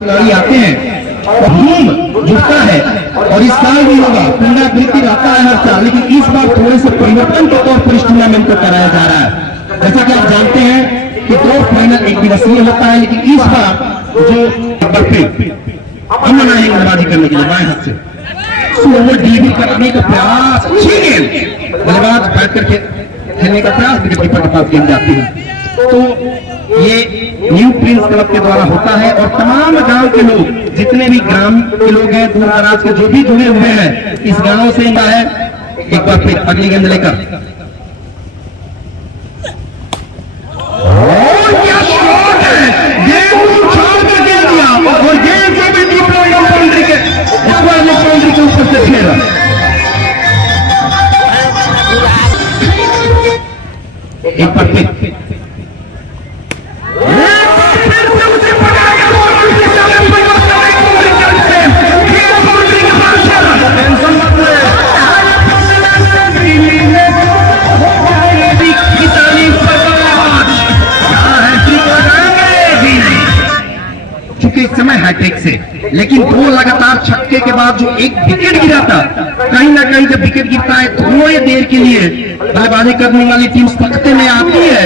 खिलाड़ी आते हैं और धूम जुटता है और इस साल भी होगा, पुनरावृत्ति रहता है हर साल, लेकिन इस बार थोड़े से परिवर्तन के तौर पर इस टूर्नामेंट को कराया जा रहा है। जैसा कि आप जानते हैं कि दो फाइनल एक दिवसीय होता है, लेकिन इस बार जो अमन आए गेंदबाजी करने के लिए बाएं हाथ से स्लोवर डिलीवरी कराने का प्रयास, अच्छी गेंद, बल्लेबाज बैठ करके खेलने का प्रयास, विकेट कीपर के पास गेंद जाती है। तो ये न्यू प्रिंस क्लब के द्वारा होता है और तमाम गांव के लोग, जितने भी ग्राम के लोग हैं, दूर दराज के जो भी जुड़े हुए हैं इस गांव से है। एक बार फिर अगली गेंद लेकर क्या शॉट है, गेंद उछाल कर गेंद दिया और गेंद से भी डीप बाउंड्री के बाउंड्री के ऊपर से खेला। एक बार फिर चूंकि इस समय हैट्रिक से, लेकिन दो लगातार छक्के के बाद जो एक विकेट गिरा था, कहीं ना कहीं जब विकेट गिरता है थोड़ी देर के लिए बल्लेबाजी करने वाली टीम सख्ते में आती है,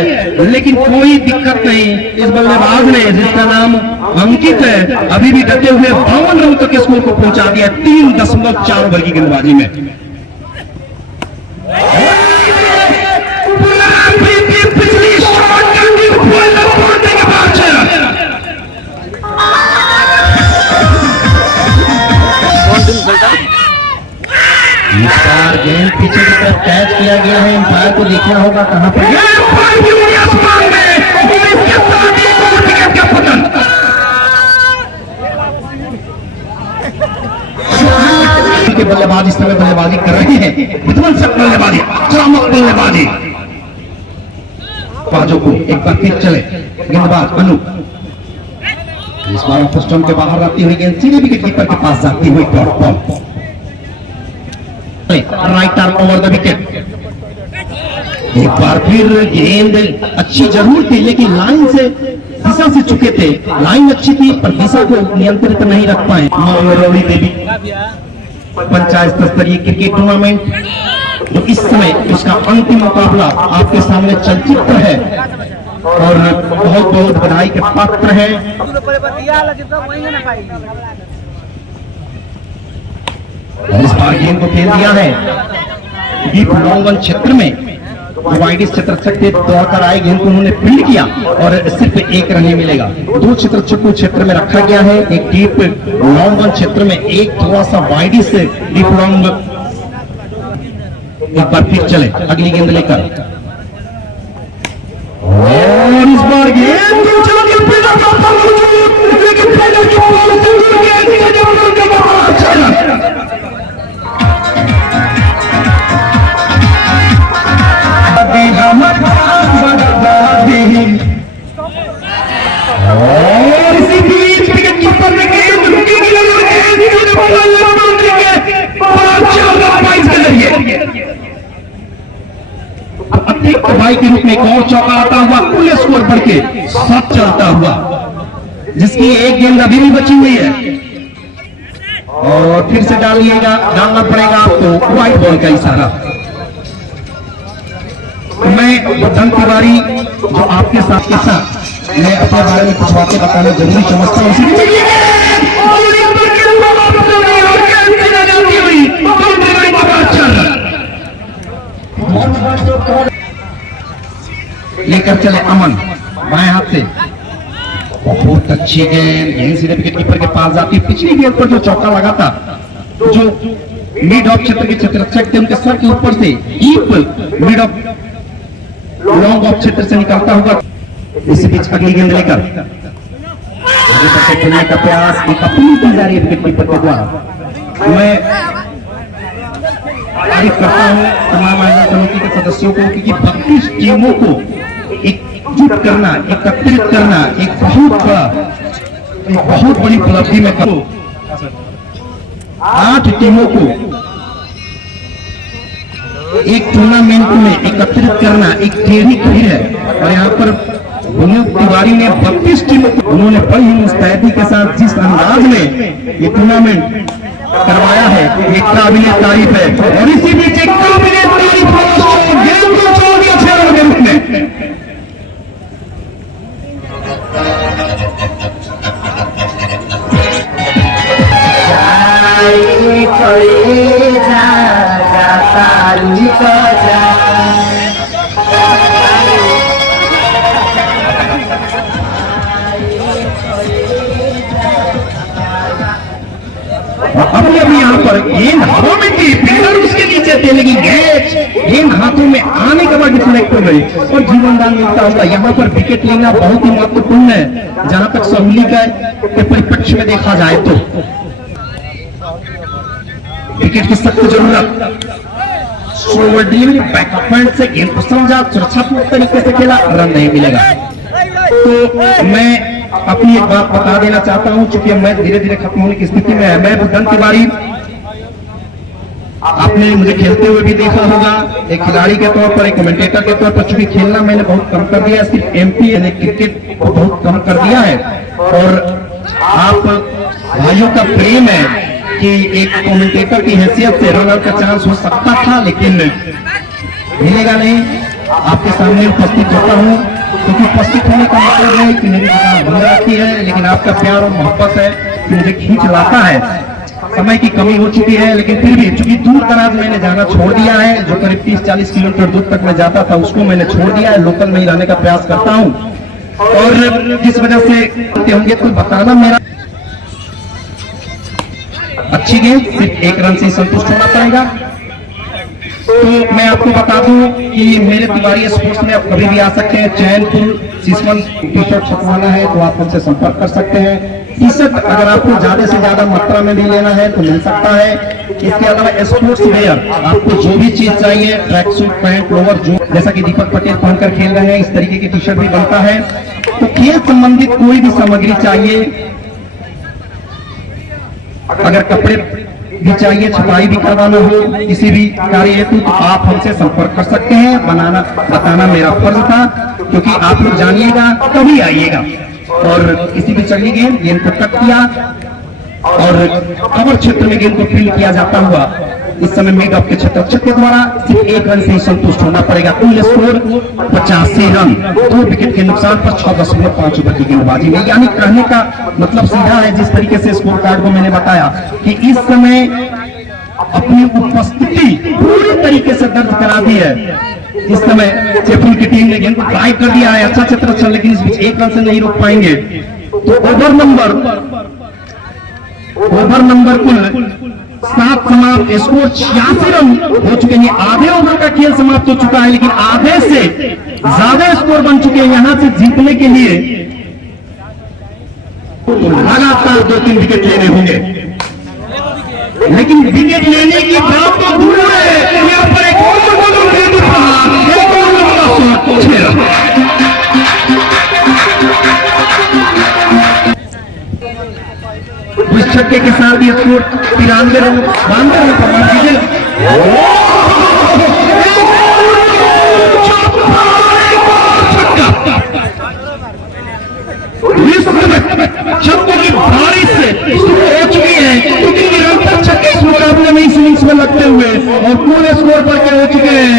लेकिन कोई दिक्कत नहीं। इस बल्लेबाज ने, जिसका नाम अंकित है, अभी भी डटे हुए 52 रन तक के स्कोर को पहुंचा दिया 3.4 ओवर की गेंदबाजी में। गेंद पीछे की तरफ कैच किया गया है, एम्पायर को देखना होगा कहां पर के बल्लेबाज इस समय बल्लेबाजी कर रहे हैं, विध्वंसक बल्लेबाजी, आक्रामक बल्लेबाजी। बाजों को एक बार फिर चले गेंदबाज अनु, इस बार ऑफ स्टंप के बाहर आती हुई गेंद सीधे विकेट कीपर के पास जाती हुई dot ball, right arm over the wicket. एक बार फिर गेंद अच्छी जरूर थी, लेकिन लाइन से दिशा से चुके थे, लाइन अच्छी थी पर दिशा को नियंत्रित नहीं रख पाए। रवि देवी पंचायत स्तरीय क्रिकेट टूर्नामेंट जो इस समय उसका अंतिम मुकाबला आपके सामने चलचित्र है और बहुत बहुत बधाई के पात्र है। इस बार गेंद को खेल दिया है डीप लॉन्ग वन क्षेत्र में, वाइड क्षेत्र से दौड़कर आए गेंद को उन्होंने फील्ड किया और सिर्फ एक रन ही मिलेगा। दो चक्कू क्षेत्र में रखा गया है, एक डीप लॉन्ग वन क्षेत्र में, एक थोड़ा सा वाइड से डीप लॉन्ग। एक बार फिर चले अगली गेंद लेकर और इस बार गेंद और इसी बीच विकेट कीपर ने गेंद रुकी अतिरिक्त भाई के रूप में एक और चौका आता हुआ, कुल स्कोर बढ़ के 7 चलता हुआ, जिसकी एक गेंद अभी भी बची हुई है और फिर से डालना पड़ेगा आपको व्हाइट बॉल का इशारा। मैं धन तिवारी जो आपके साथ के साथ मैं अपने बारे में कुछ बातें बताना जरूरी समझता हूँ। लेकर चले अमन बाएं हाथ से, बहुत अच्छी गेंद सीधे विकेट कीपर के पास जाती। पिछली गेंद पर जो चौका लगा था, जो मिड ऑफ क्षेत्र के क्षेत्ररक्षक थे उनके सर के ऊपर से मिड ऑफ लॉन्ग ऑफ क्षेत्र से निकलता हुआ, इसी बीच अगली गेंद लेकर खेलने का प्रयास अपनी की जा रही है विकेट कीपर के द्वारा। मैं तारीफ करता हूं तमाम महिला समिति के सदस्यों को, क्योंकि 32 टीमों को एकजुट करना, एकत्रित करना एक बहुत बड़ी उपलब्धि में करो। 8 टीमों को एक टूर्नामेंट में एकत्रित करना एक टेढ़ी खीर है और यहाँ पर पुनीत तिवारी ने 32 टीमों को उन्होंने बड़ी ही मुस्तैदी के साथ जिस अंदाज में ये टूर्नामेंट करवाया है, एक काबिले तारीफ है। और इसी बीच एक काबिले तारीफ गेम को छोड़ दिया 6 रन के रूप में। अभी अभी यहाँ पर गेंद हवा में थी, फील्डर उसके नीचे थे, लेकिन गेंद हाथों में आने के बाद डिफ्लेक्ट हो गई और जीवनदान मिलता होगा। यहाँ पर विकेट लेना बहुत ही महत्वपूर्ण है, जहां तक सहूली के परिप्रेक्ष्य में देखा जाए तो विकेट की सख्त जरूरत। ओवर डिलीवरी बैकअप पॉइंट से गेंद को समझा, सुरक्षात्मक तरीके से खेला, रन नहीं मिलेगा। तो मैं अपनी एक बात बता देना चाहता हूं, चूंकि मैच धीरे धीरे खत्म होने की स्थिति में है। मैं बुधन तिवारी, आपने मुझे खेलते हुए भी देखा होगा, एक खिलाड़ी के तौर पर, एक कमेंटेटर के तौर पर। चूंकि खेलना मैंने बहुत कम कर दिया, सिर्फ एमपी यानी क्रिकेट बहुत कम कर दिया है। और आप भाइयों का प्रेम है कि एक कमेंटेटर की हैसियत से रन आउट का चांस हो सकता था, लेकिन मिलेगा नहीं। आपके सामने उपस्थित होता हूं क्योंकि उपस्थित होने का मतलब है कि मेरी दुकान बंद रखी है, लेकिन आपका प्यार और मोहब्बत है कि मुझे खींच लाता है। समय की कमी हो चुकी है, लेकिन फिर भी चूंकि दूर दराज मैंने जाना छोड़ दिया है, जो करीब 30-40 किलोमीटर दूर तक मैं जाता था उसको मैंने छोड़ दिया है, लोकल में ही रहने का प्रयास करता हूं। और जिस वजह से होंगे तो बताना, मेरा अच्छी गेंद सिर्फ 1 रन से संतुष्ट होना पड़ेगा। तो मैं आपको बता दूं कि मेरे तिवारी स्पोर्ट्स में आप कभी भी आ सकते हैं। चैनपुर सिसवन टी शर्ट छपवाना है तो आप मुझसे संपर्क कर सकते हैं। टी शर्ट अगर आपको ज्यादा से ज्यादा मात्रा में भी लेना है तो मिल सकता है। इसके अलावा स्पोर्ट्स वेयर, आपको जो भी चीज चाहिए, ट्रैक सूट, पैंट, लोअर, जो जैसा कि दीपक पटेल पहनकर खेल रहे हैं, इस तरीके की टी शर्ट भी बनता है। तो खेल संबंधित कोई भी सामग्री चाहिए, अगर कपड़े भी चाहिए, छपाई भी करवाना हो किसी भी कार्य हेतु, तो आप हमसे संपर्क कर सकते हैं। बताना मेरा फर्ज था, क्योंकि आप लोग जानिएगा कभी आइएगा। और किसी भी चली गेंद को कट किया और कवर क्षेत्र में गेंद को फील्ड किया जाता हुआ इस समय मिड ऑफ के क्षेत्र के द्वारा सिर्फ 1 रन से ही संतुष्ट होना पड़ेगा। कुल स्कोर 85 रन, 2 विकेट के नुकसान पर 6.5 ओवर की गेंदबाजी में। यानी कहने का मतलब सीधा है, जिस तरीके से स्कोर कार्ड को मैंने बताया कि इस समय अपनी उपस्थिति पूरी तरीके से दर्ज करा दी है। इस समय जयपुर की टीम ने गेंद को ड्राइव कर दिया है, अच्छा क्षेत्र अच्छा, लेकिन इस बीच 1 रन से नहीं रोक पाएंगे। तो ओवर नंबर कुल 7 समाप्त, स्कोर 86 रन हो चुके हैं। आधे ओवर का खेल समाप्त हो चुका है, लेकिन आधे से ज्यादा स्कोर बन चुके हैं। यहां से जीतने के लिए लगातार 2-3 विकेट लेने होंगे, लेकिन विकेट लेने की बात तो दूर है, यहाँ पर एक और इस छक्के के साथ ये स्कोर 93 रन 92 रन पर मान लीजिए। छक्कों की बारिश से शुरू हो चुकी है, क्योंकि निरंतर छक्के इस मुकाबले में इस इनिंग्स में लगते हुए और पूरे स्कोर पर क्या हो चुके हैं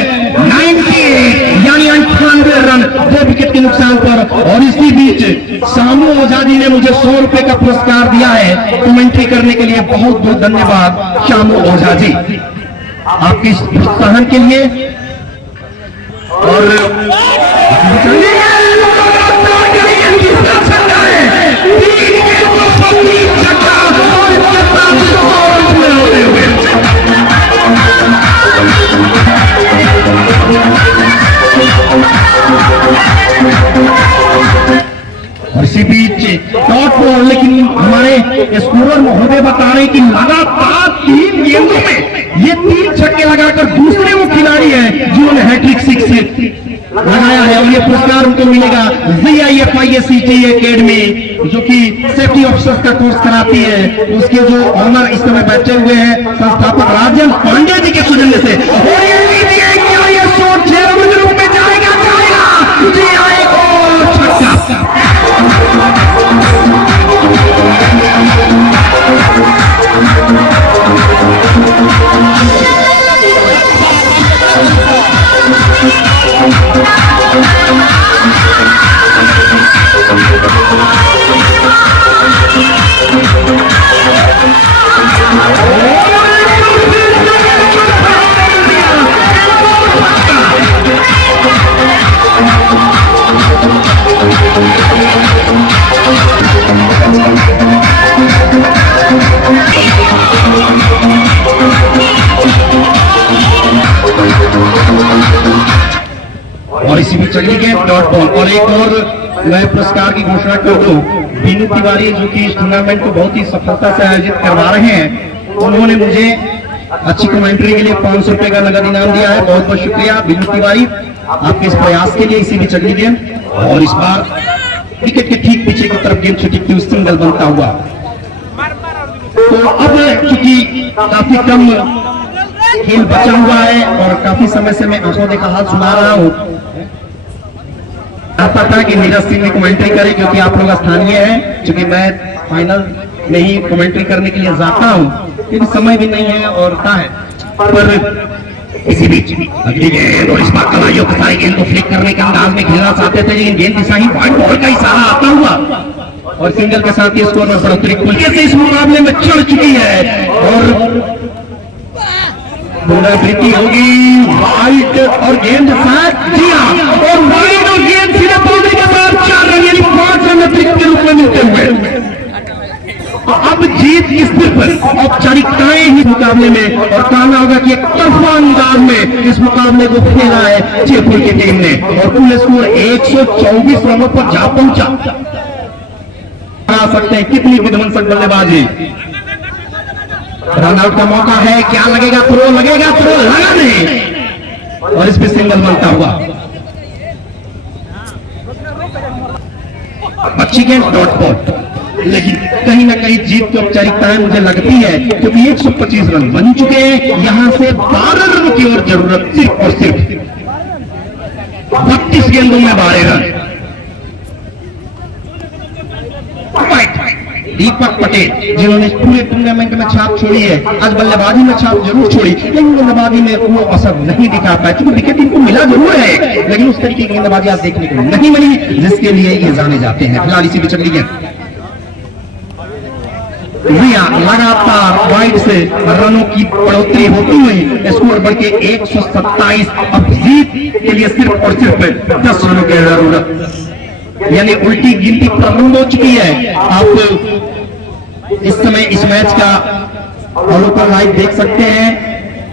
98 यानी 98 रन 2 विकेट के नुकसान पर। और इसी बीच शामू ओझा जी ने मुझे 100 रुपए का पुरस्कार दिया है कमेंट्री करने के लिए। बहुत बहुत धन्यवाद शामू ओझा जी आपके इस प्रोत्साहन के लिए। और इसी बीच डॉट बॉल, लेकिन हमारे स्कोरर महोदय बता रहे हैं कि लगातार 3 गेंदों में ये 3 छक्के लगाकर दूसरे वो खिलाड़ी है जिन्होंने हैट्रिक 6 लगाया है। और ये पुरस्कार उनको मिलेगा ZIFIACT एकेडमी, जो कि सेफ्टी ऑफिसर्स का कोर्स कराती है। उसके जो ऑनर इस समय बैठे हुए हैं संस्थापक राजन पांडे जी के सौजन्य से। और ये 6 रन के रूप में जाएगा जी, आएगा और छक्का। और इसी बीच चली गई डॉट बॉल। और एक और मैं पुरस्कार की घोषणा कर दूं, बीनू तिवारी जो कि इस टूर्नामेंट को बहुत ही सफलता से आयोजित करवा रहे हैं, उन्होंने मुझे अच्छी कमेंट्री के लिए 500 रुपए का नगद इनाम दिया है। बहुत बहुत शुक्रिया बीनू तिवारी आपके इस प्रयास के लिए। इसी बीच चली गेंद और इस बार विकेट के ठीक पीछे की तरफ गेंद छुटी क्यों सिंगल बनता हुआ। तो अब चूंकि काफी कम खेल बचा हुआ है और काफी समय से मैं आंखों देखा हाथ सुना रहा हूं, आता था कि नीरज सिंह ने कमेंट्री करे क्योंकि आप लोग स्थानीय हैं, क्योंकि मैं फाइनल में ही कमेंट्री करने के लिए जाता हूं क्योंकि समय भी नहीं है और क्या है। पर इसी बीच अगली गेंद और इस बार कलाइयों के सारे गेंद को फ्लिक करने के अंदाज में खेलना चाहते थे, लेकिन गेंद दिशा ही व्हाइट बॉल का इशारा आता हुआ और सिंगल के साथ ही स्कोर में बढ़ोतरी खुलके से इस मुकाबले में चढ़ चुकी है और पुनरावृत्ति होगी। वाइट और गेंद साथ दिया और वाइट और गेंद सीधे बाउंड्री के साथ 4 रन यानी 5 रन अतिरिक्त के रूप में मिलते हुए अब जीत की स्थिति पर औपचारिकताएं ही मुकाबले में, और कहना होगा कि एक तरफा अंदाज में इस मुकाबले को खेला है जयपुर की टीम ने और कुल स्कोर 124 रनों पर जा पहुंचा। आ सकते हैं कितनी विध्वंसक बल्लेबाजी। रनआउट का मौका है, क्या लगेगा? थ्रो लगेगा, थ्रो लगा नहीं और इस पे सिंगल बनता हुआ। अच्छी गेंद डॉट बॉल, लेकिन कहीं ना कहीं जीत की औपचारिकताएं मुझे लगती है क्योंकि 125 रन बन चुके हैं। यहां से 12 रन की और जरूरत सिर्फ और सिर्फ 32 गेंदों में 12 रन। दीपक पटेल जिन्होंने पूरे टूर्नामेंट में छाप छोड़ी है, आज बल्लेबाजी में छाप जरूर छोड़ी लेकिन गेंदबाजी में वो असर नहीं दिखा पाए, क्योंकि विकेट इनको मिला जरूर है लेकिन उस तरीके की गेंदबाजी आज देखने को नहीं मिली जिसके लिए ये जाने जाते हैं। फिलहाल इसी बीच चली गेंद लगातार वाइड से रनों की बढ़ोतरी होती हुई स्कोर बढ़ के 127। अब जीत के लिए सिर्फ और सिर्फ 10 रनों की जरूरत, यानी उल्टी गिनती प्रारंभ हो चुकी है। आप इस समय इस मैच का अवलोकन लाइव देख सकते हैं।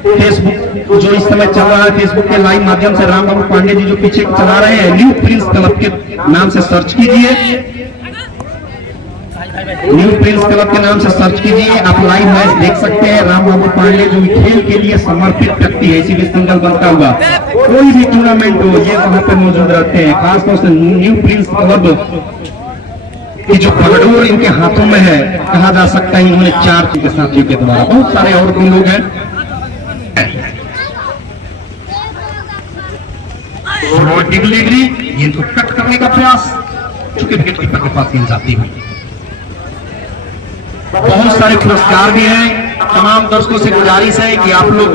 फेसबुक जो इस समय चल रहा है, फेसबुक के लाइव माध्यम से राम बाबू पांडे जी जो पीछे चला रहे हैं, न्यू प्रिंस क्लब के नाम से सर्च कीजिए, न्यू प्रिंस क्लब के नाम से सर्च कीजिए, आप लाइव मैच देख सकते हैं। राम बाबू पांडे जो खेल के लिए समर्पित व्यक्ति है, इसी सिंगल बनता हुआ कोई भी टूर्नामेंट हो ये वहां पे मौजूद रहते हैं। खासतौर से न्यू प्रिंस क्लब की जो पगडोर इनके हाथों में है, कहा जा सकता है इन्होंने 4 के साथियों के द्वारा, बहुत सारे और भी लोग हैं। इनको कट करने का प्रयास, चूंकि विकेट कीपर के पास गेंद जाती हुई। बहुत सारे पुरस्कार भी हैं। तमाम दर्शकों से गुजारिश है कि आप लोग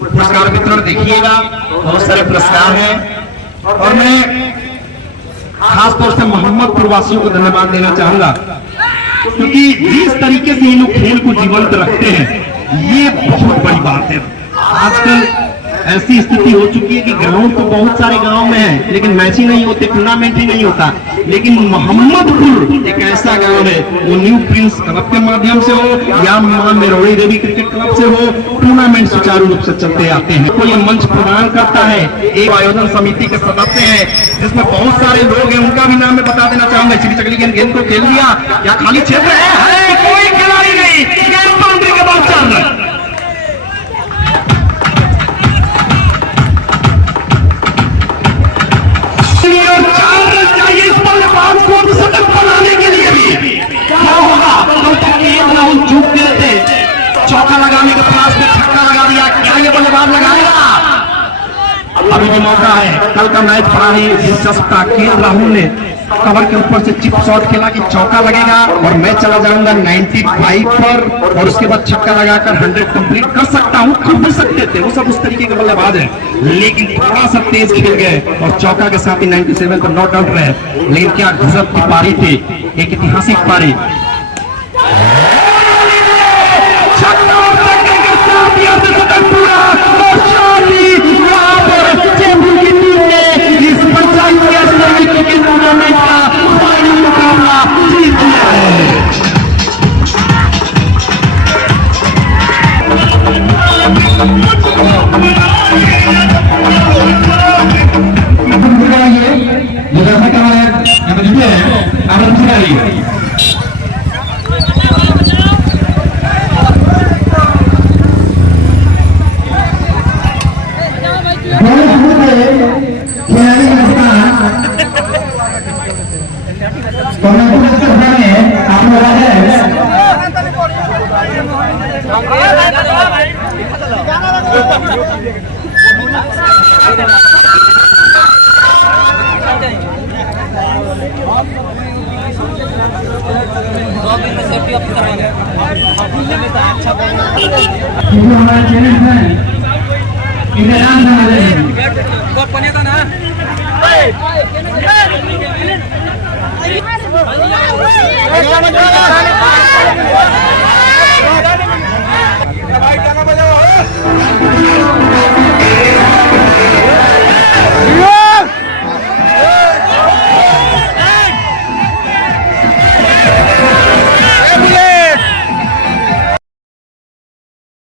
पुरस्कार वितरण देखिएगा, बहुत सारे पुरस्कार हैं और मैं खासतौर से मोहम्मदपुर वासियों को धन्यवाद देना चाहूंगा क्योंकि जिस तरीके से ये लोग खेल को जीवंत रखते हैं ये बहुत बड़ी बात है। आजकल ऐसी स्थिति हो चुकी है कि ग्राउंड तो बहुत सारे गांव में है लेकिन मैच ही नहीं होते, टूर्नामेंट ही नहीं होता, लेकिन मोहम्मदपुर एक ऐसा गांव है, वो न्यू प्रिंस क्लब के माध्यम से हो या मां मेरोड़ी देवी क्रिकेट क्लब से हो, टूर्नामेंट सुचारू रूप से चलते आते हैं। तो ये मंच प्रदान करता है, एक आयोजन समिति के सदस्य हैं जिसमें बहुत सारे लोग हैं, उनका भी नाम मैं बता देना चाहूंगा। इसी बीच अगली गेंद को खेल दिया, क्या खाली क्षेत्र है? कोई खिलाड़ी नहीं, गेंद बाउंड्री के बाद 4 रन। चौका लगाने के प्रयास में छक्का लगा दिया, क्या ये बल्लेबाज लगाएगा? अभी भी मौका है। कल का मैच बड़ा ही दिलचस्प था, केएल राहुल ने कवर के ऊपर से चिप शॉट खेला कि चौका लगेगा और मैं चला जाऊंगा 95 पर और उसके बाद छक्का लगाकर 100 कंप्लीट कर सकता हूं, कर भी सकते थे, वो सब उस तरीके के बल्लेबाज है, लेकिन थोड़ा सा तेज खेल गए और चौका के साथ ही 97 पर नॉट आउट रहे। लेकिन क्या गजब की पारी थी, एक ऐतिहासिक पारी। टूर्नामेंट का फाइनल मुकाबला जीत लिया है। जो हमारे पेरेंट्स हैं इनका नाम समझ लेंगे ना